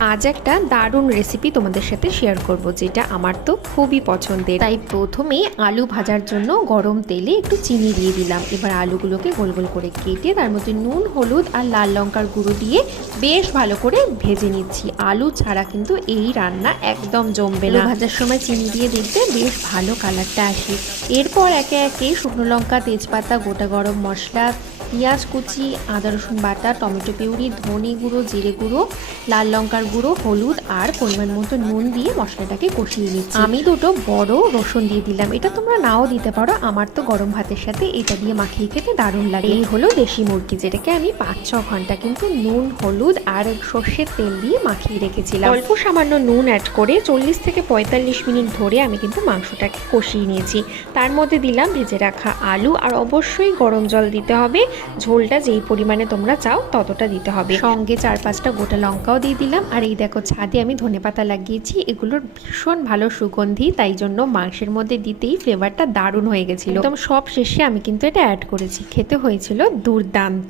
আজ একটা দারুণ রেসিপি তোমাদের সাথে শেয়ার করব, যেটা আমার তো খুবই পছন্দের। তাই প্রথমেই আলু ভাজার জন্য গরম তেলে একটু চিনি দিয়ে দিলাম। এবার আলুগুলোকে গোল গোল করে কেটে তার মধ্যে নুন, হলুদ আর লাল লঙ্কার গুঁড়ো দিয়ে বেশ ভালো করে ভেজে নিচ্ছি। আলু ছাড়া কিন্তু এই রান্না একদম জমবে না। ভাজার সময় চিনি দিয়ে দেখতে বেশ ভালো কালারটা আসে। এরপর একে একে শুকনো লঙ্কা, তেজপাতা, গোটা গরম মশলা, পেঁয়াজ কুচি, আদা রসুন বাটা, টমেটো পিউরি, ধনে গুঁড়ো, জিরে গুঁড়ো, লাল লঙ্কার গুঁড়ো, হলুদ আর পরিমাণ মতো নুন দিয়ে মশলাটাকে কষিয়ে নিচ্ছি। আমি দুটো বড় রসুন দিয়ে দিলাম, এটা তোমরা নাও দিতে পারো। আমার তো গরম ভাতের সাথে এটা দিয়ে মাখিয়ে খেতে দারুণ লাগে। এই হলো দেশি মুরগি, যেটাকে আমি 5-6 ঘন্টা কিন্তু নুন, হলুদ আর সর্ষের তেল দিয়ে মাখিয়ে রেখেছিলাম। অল্প সামান্য নুন অ্যাড করে 40 থেকে 45 মিনিট ধরে আমি কিন্তু মাংসটাকে কষিয়ে নিয়েছি। তার মধ্যে দিলাম ভেজে রাখা আলু, আর অবশ্যই গরম জল দিতে হবে। ঝোলটা যেই পরিমাণে তোমরা চাও ততটা দিতে হবে। সঙ্গে 4-5টা গোটা লঙ্কাও দিয়ে দিলাম। আর এই দেখো, ছাদে আমি ধনেপাতা লাগিয়েছি, এগুলোর ভীষণ ভালো সুগন্ধি, তাই জন্য মাংসের মধ্যে দিতেই ফ্লেভারটা দারুণ হয়ে গেছিল। একদম সব শেষে আমি কিন্তু এটা অ্যাড করেছি। খেতে হয়েছিল দুর্দান্ত।